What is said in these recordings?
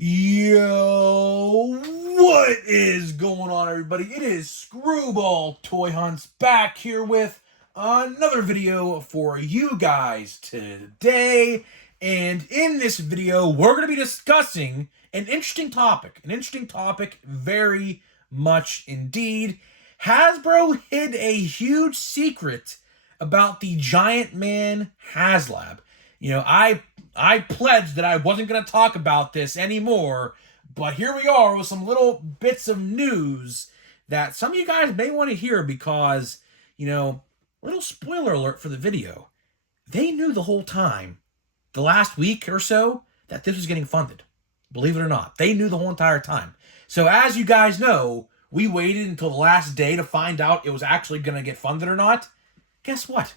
Yo, what is going on, everybody? It is Screwball Toy Hunts back here with another video for you guys today. And in this video, we're going to be discussing an interesting topic. Very much indeed. Hasbro hid a huge secret about the giant man Haslab. I pledged that I wasn't going to talk about this anymore, but here we are with some little bits of news that some of you guys may want to hear because, little spoiler alert for the video. They knew the whole time, the last week or so, that this was getting funded. Believe it or not. They knew the whole entire time. So as you guys know, we waited until the last day to find out it was actually going to get funded or not. Guess what?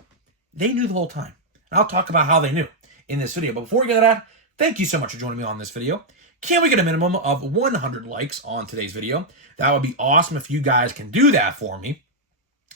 They knew the whole time. And I'll talk about how they knew in this video. But before we get to that, thank you so much for joining me on this video. Can we get a minimum of 100 likes on today's video? That would be awesome if you guys can do that for me,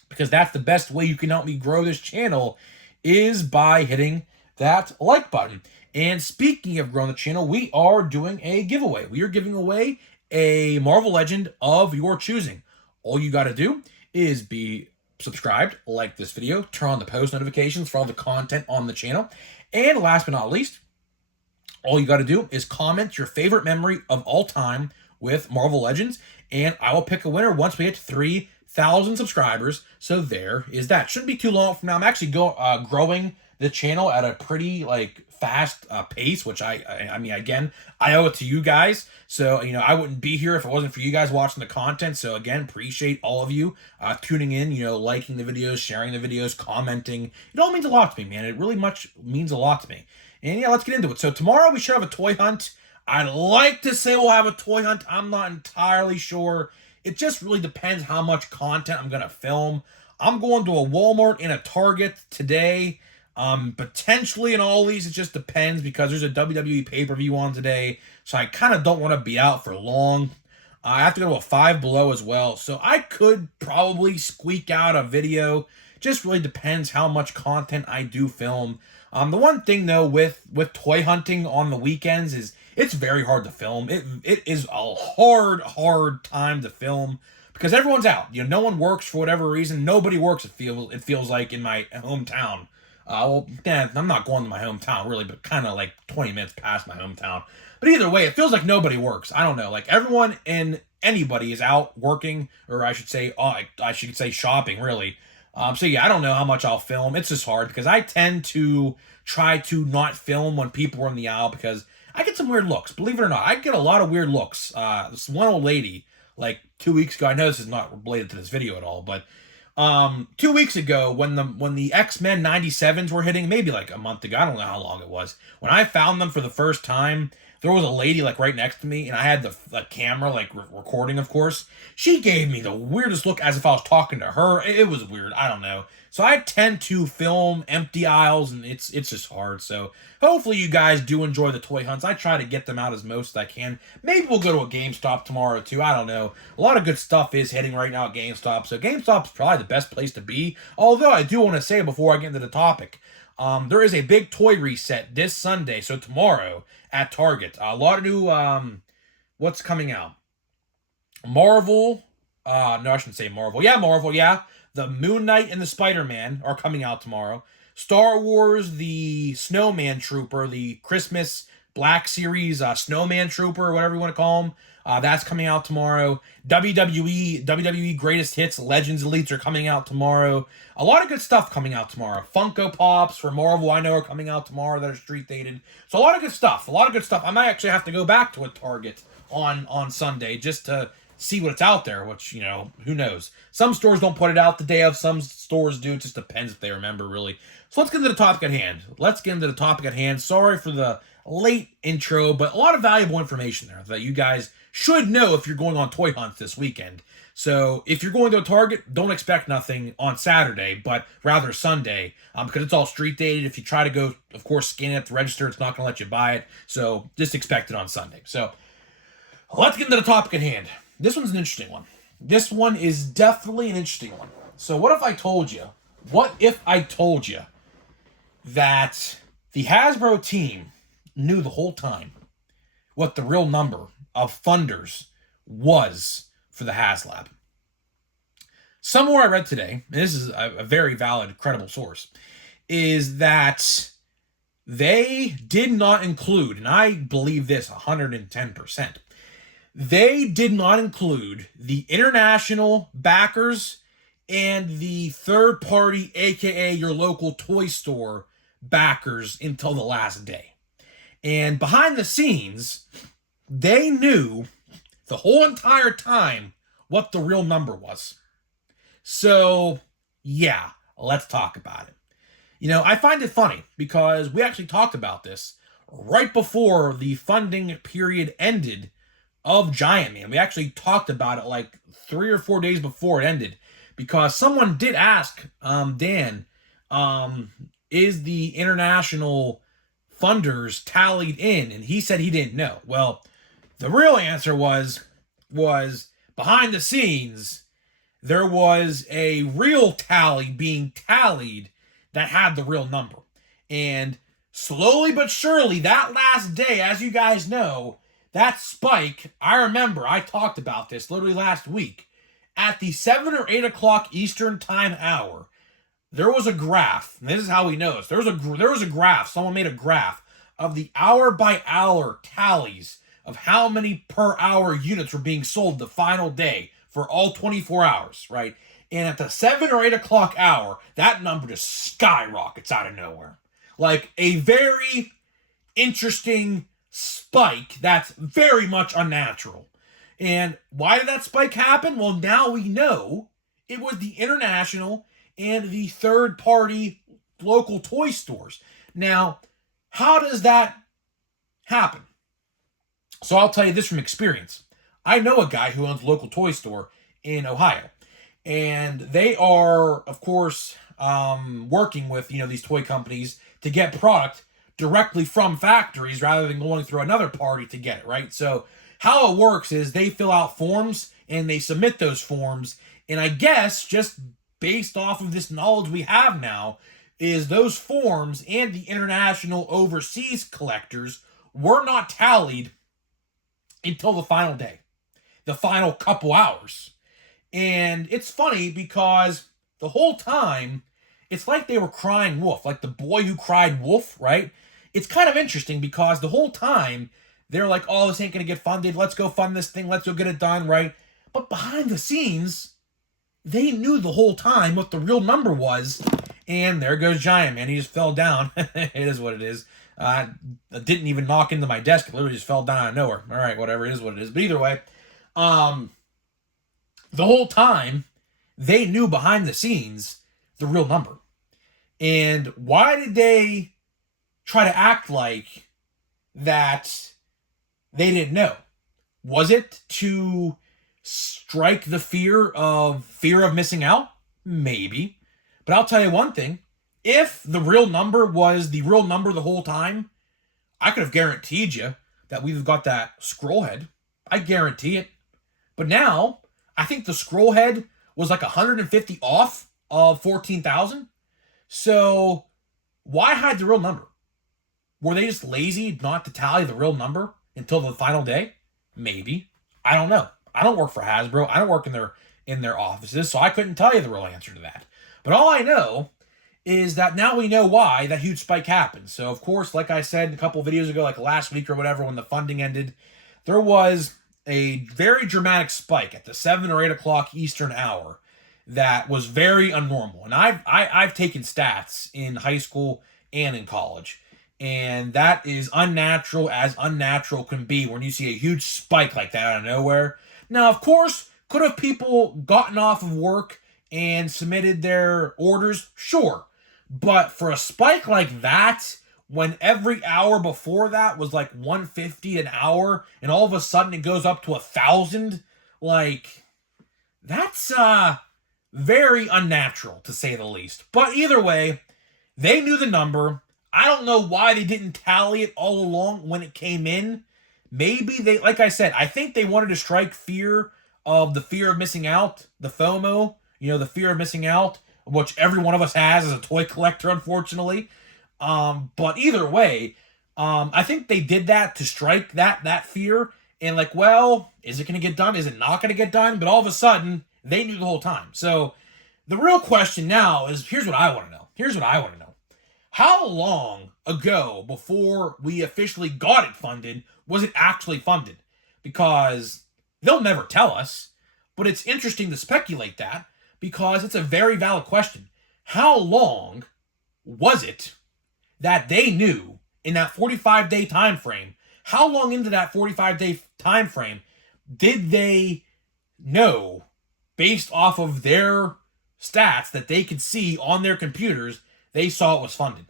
because that's the best way you can help me grow this channel is by hitting that like button. And speaking of growing the channel, we are doing a giveaway. We are giving away a Marvel Legend of your choosing. All you got to do is be subscribed, like this video, turn on the post notifications for all the content on the channel, and last but not least, all you got to do is comment your favorite memory of all time with Marvel Legends, and I will pick a winner once we hit 3,000 subscribers. So there is that. Shouldn't be too long from now. I'm actually growing the channel at a pretty fast pace, which I mean, again, I owe it to you guys. So, I wouldn't be here if it wasn't for you guys watching the content. So again, appreciate all of you tuning in, liking the videos, sharing the videos, commenting. It all means a lot to me, man. It really much means a lot to me. And yeah, let's get into it. So tomorrow we should have a toy hunt. I'd like to say we'll have a toy hunt. I'm not entirely sure. It just really depends how much content I'm going to film. I'm going to a Walmart and a Target today. Potentially in all these, it just depends because there's a WWE pay-per-view on today, so I kind of don't want to be out for long. I have to go to a Five Below as well, so I could probably squeak out a video. Just really depends how much content I do film. The one thing though with toy hunting on the weekends is it's very hard to film. It is a hard time to film because everyone's out. No one works for whatever reason. Nobody works. It feels like in my hometown. I'm not going to my hometown really, but kind of 20 minutes past my hometown. But either way, it feels like nobody works. I don't know. Everyone and anybody is out working, or I should say shopping, really. So yeah, I don't know how much I'll film. It's just hard because I tend to try to not film when people are in the aisle because I get some weird looks. Believe it or not, I get a lot of weird looks. This one old lady, 2 weeks ago, I know this is not related to this video at all, but 2 weeks ago when the X-Men 97s were hitting, maybe a month ago, I don't know how long it was, when I found them for the first time, there was a lady right next to me, and I had the camera recording, of course. She gave me the weirdest look as if I was talking to her. It was weird. I don't know. So I tend to film empty aisles, and it's just hard. So hopefully you guys do enjoy the toy hunts. I try to get them out as most as I can. Maybe we'll go to a GameStop tomorrow too. I don't know. A lot of good stuff is hitting right now at GameStop. So GameStop's probably the best place to be. Although I do want to say before I get into the topic, there is a big toy reset this Sunday, so tomorrow at Target. A lot of new, what's coming out? Marvel, no, I shouldn't say Marvel. Yeah, Marvel, yeah. The Moon Knight and the Spider-Man are coming out tomorrow. Star Wars, the Snowman Trooper, the Christmas Black Series Snowman Trooper, whatever you want to call him. That's coming out tomorrow. WWE Greatest Hits Legends Elites are coming out tomorrow. A lot of good stuff coming out tomorrow. Funko Pops for Marvel I know are coming out tomorrow that are street dated. So a lot of good stuff. I might actually have to go back to a Target on Sunday just to see what's out there, which, who knows. Some stores don't put it out the day of. Some stores do. It just depends if they remember, really. So let's get into the topic at hand. Sorry for the late intro, but a lot of valuable information there that you guys should know if you're going on toy hunts this weekend. So if you're going to a Target, don't expect nothing on Saturday, but rather Sunday, because it's all street dated. If you try to go, of course, scan it at the register, it's not going to let you buy it. So just expect it on Sunday. So let's get into the topic at hand. This one's an interesting one. This one is definitely an interesting one. So what if I told you that the Hasbro team knew the whole time what the real number of funders was for the Haslab. Somewhere I read today, and this is a very valid, credible source, is that they did not include, and I believe this 110%, they did not include the international backers and the third party, aka your local toy store backers, until the last day. And behind the scenes, they knew the whole entire time what the real number was. So, yeah, let's talk about it. You know, I find it funny because we actually talked about this right before the funding period ended of Giant Man. We actually talked about it like 3 or 4 days before it ended because someone did ask Dan, is the international funders tallied in? And he said he didn't know. Well, the real answer was behind the scenes, there was a real tally being tallied that had the real number. And slowly but surely, that last day, as you guys know, that spike, I remember, I talked about this literally last week, at the 7 or 8 o'clock Eastern time hour, there was a graph, and this is how we know this. There was a graph, someone made a graph of the hour-by-hour tallies of how many per hour units were being sold the final day for all 24 hours, right? And at the 7 or 8 o'clock hour, that number just skyrockets out of nowhere. Like a very interesting spike that's very much unnatural. And why did that spike happen? Well, now we know it was the international and the third-party local toy stores. Now, how does that happen? So I'll tell you this from experience. I know a guy who owns a local toy store in Ohio. And they are, of course, working with, these toy companies to get product directly from factories rather than going through another party to get it, right? So how it works is they fill out forms and they submit those forms. And I guess just based off of this knowledge we have now is those forms and the international overseas collectors were not tallied until the final day, the final couple hours. And it's funny because the whole time, it's like they were crying wolf, like the boy who cried wolf, right? It's kind of interesting because the whole time, they're like, oh, this ain't going to get funded. Let's go fund this thing. Let's go get it done, right? But behind the scenes, they knew the whole time what the real number was. And there goes Giant Man. He just fell down. It is what it is. I didn't even knock into my desk. It literally just fell down out of nowhere. All right, whatever. It is what it is. But either way, the whole time, they knew behind the scenes the real number. And why did they try to act like that they didn't know? Was it to strike the fear of missing out? Maybe. But I'll tell you one thing. If the real number was the real number the whole time, I could have guaranteed you that we've got that scroll head. I guarantee it. But now, I think the scroll head was like 150 off of 14,000. So, why hide the real number? Were they just lazy not to tally the real number until the final day? Maybe. I don't know. I don't work for Hasbro. I don't work in their offices, so I couldn't tell you the real answer to that. But all I know is that now we know why that huge spike happened. So, of course, like I said a couple videos ago, like last week or whatever, when the funding ended, there was a very dramatic spike at the 7 or 8 o'clock Eastern hour that was very unnormal. And I've taken stats in high school and in college, and that is unnatural as unnatural can be when you see a huge spike like that out of nowhere. Now, of course, could have people gotten off of work and submitted their orders? Sure. But for a spike like that, when every hour before that was like 150 an hour, and all of a sudden it goes up to 1,000, like, that's very unnatural, to say the least. But either way, they knew the number. I don't know why they didn't tally it all along when it came in. Maybe they, like I said, I think they wanted to strike fear of missing out, the FOMO, the fear of missing out, which every one of us has as a toy collector, unfortunately. But either way, I think they did that to strike that fear, and like, well, is it going to get done? Is it not going to get done? But all of a sudden, they knew the whole time. So the real question now is, here's what I want to know. Here's what I want to know. How long ago before we officially got it funded was it actually funded? Because they'll never tell us, but it's interesting to speculate that because it's a very valid question. How long was it that they knew in that 45-day time frame? How long into that 45-day time frame did they know, based off of their stats that they could see on their computers, they saw it was funded?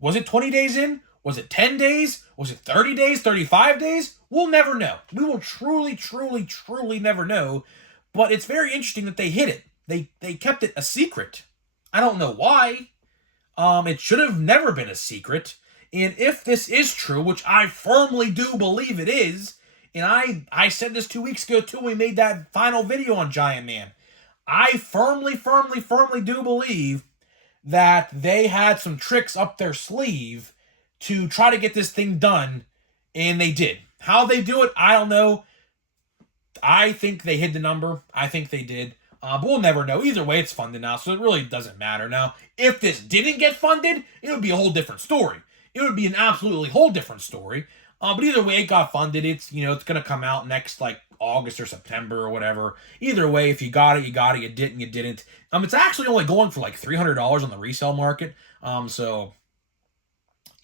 Was it 20 days in? Was it 10 days? Was it 30 days, 35 days? We'll never know. We will truly, truly, truly never know. But it's very interesting that they hid it. They kept it a secret. I don't know why. It should have never been a secret. And if this is true, which I firmly do believe it is, and I said this 2 weeks ago too when we made that final video on Giant Man, I firmly, firmly, firmly do believe that they had some tricks up their sleeve to try to get this thing done, and they did. How they do it, I don't know. I think they hid the number. I think they did. But we'll never know. Either way, it's funded now, so it really doesn't matter. Now, if this didn't get funded, it would be a whole different story. It would be an absolutely whole different story. But either way, it got funded. It's, it's going to come out next, like, August or September or whatever. Either way, if you got it, you got it. You didn't, you didn't. It's actually only going for, like, $300 on the resale market. So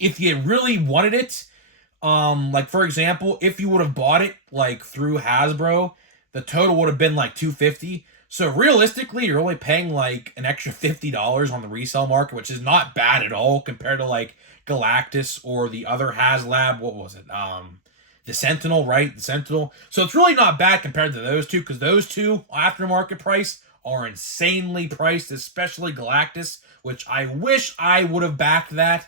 if you really wanted it, like, for example, if you would have bought it, like, through Hasbro, the total would have been, like, $250. So realistically, you're only paying, like, an extra $50 on the resale market, which is not bad at all compared to, like, Galactus or the other Haslab. What was it? The Sentinel, right? The Sentinel. So it's really not bad compared to those two, because those two aftermarket price are insanely priced, especially Galactus, which I wish I would have backed that.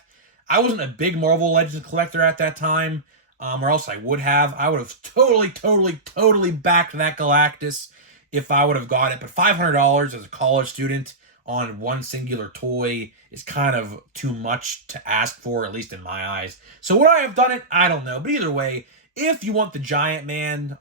I wasn't a big Marvel Legends collector at that time, or else I would have. I would have totally backed that Galactus if I would have got it. But $500 as a college student on one singular toy is kind of too much to ask for, at least in my eyes. So would I have done it? I don't know. But either way, if you want the Giant Man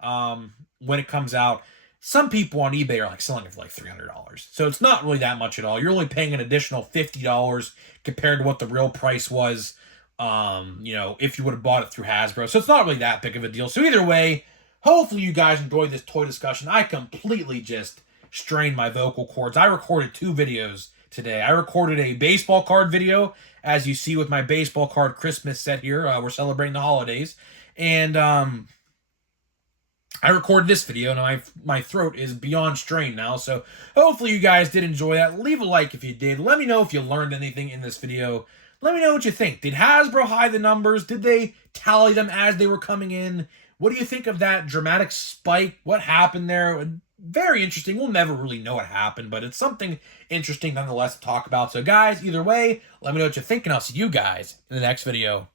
when it comes out, some people on eBay are like selling it for like $300. So it's not really that much at all. You're only paying an additional $50 compared to what the real price was, if you would have bought it through Hasbro. So it's not really that big of a deal. So either way, hopefully you guys enjoyed this toy discussion. I completely just strained my vocal cords. I recorded 2 videos today. I recorded a baseball card video, as you see with my baseball card Christmas set here. We're celebrating the holidays. And I recorded this video, and my throat is beyond strained now. So hopefully you guys did enjoy that. Leave a like if you did. Let me know if you learned anything in this video. Let me know what you think. Did Hasbro hide the numbers? Did they tally them as they were coming in? What do you think of that dramatic spike? What happened there? Very interesting. We'll never really know what happened, but it's something interesting nonetheless to talk about. So guys, either way, let me know what you think, and I'll see you guys in the next video.